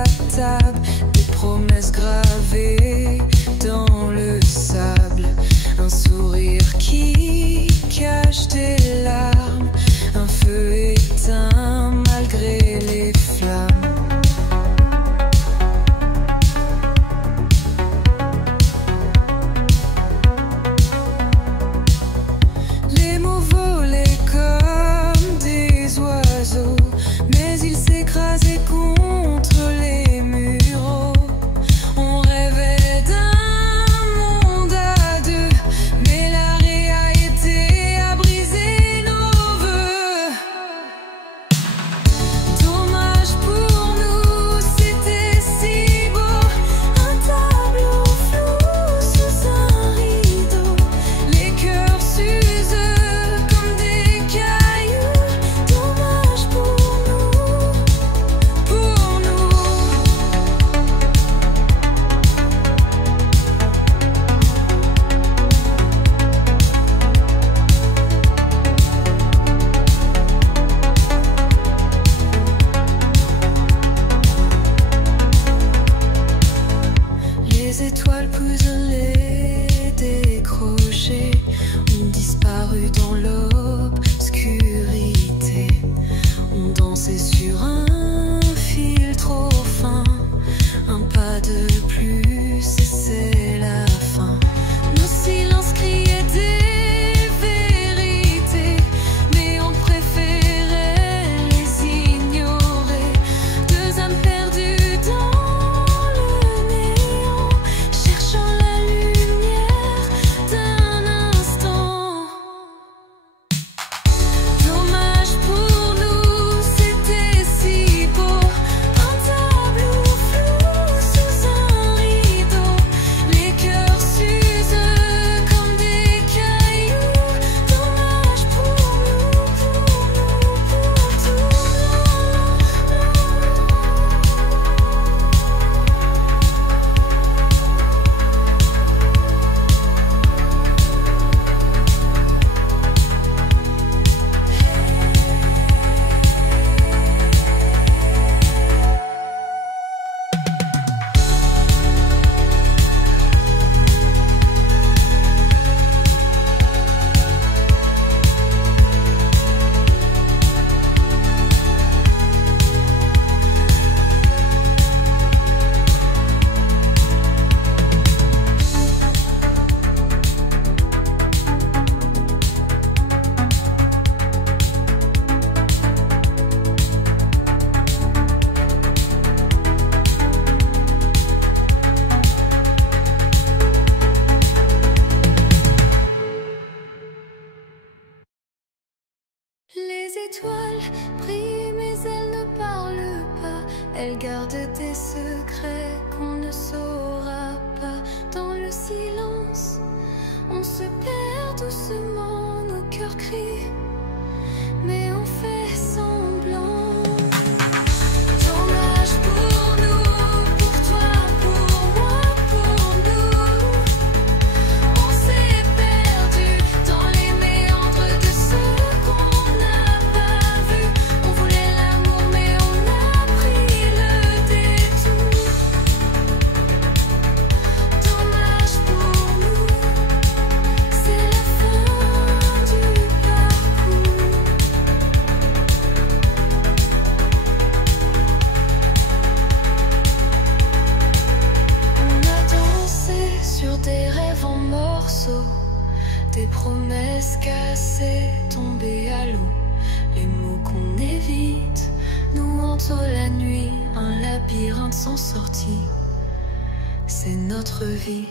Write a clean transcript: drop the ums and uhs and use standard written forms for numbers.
la table, des promesses gravées dans le sable, un sourire qui cache des larmes, un feu éteint malgré les flammes. Les mots volaient comme des oiseaux, mais ils s'écrasaient contre les murs. On rêvait d'un monde à deux, mais la réalité a brisé nos vœux. Dommage pour nous, c'était si beau, un tableau flou sous un rideau, les cœurs s'usent comme des cailloux. Dommage pour nous, pour nous. Les étoiles puzzlées, décrochées, ont disparu dans l'obscurité. On dansait sur un fil trop fin, un pas de plus et c'est la fin. Nos silences criaient des vérités, mais on préférait les ignorer. Deux âmes perdues dans le néant, cherchant la lumière d'un instant. Dommage pour nous, c'était si beau, un tableau flou sous un rideau, les cœurs s'usent comme des cailloux. Dommage pour nous, pour tout. Les étoiles brillent mais elles ne parlent pas, elles gardent des secrets qu'on ne saura pas. Dans le silence, on se perd doucement, nos cœurs crient, mais on fait semblant. Dommage pour nous, pour toi, pour moi, pour nous. On s'est perdu dans les méandres de ce qu'on n'a pas vu. On voulait l'amour mais on a pris le détour. Dommage pour nous, c'est la fin du parcours. On a dansé sur des rêves en morceaux, des promesses cassées, tombées à l'eau. Les mots qu'on évite nous hantent la nuit, un labyrinthe sans sortie. C'est notre vie.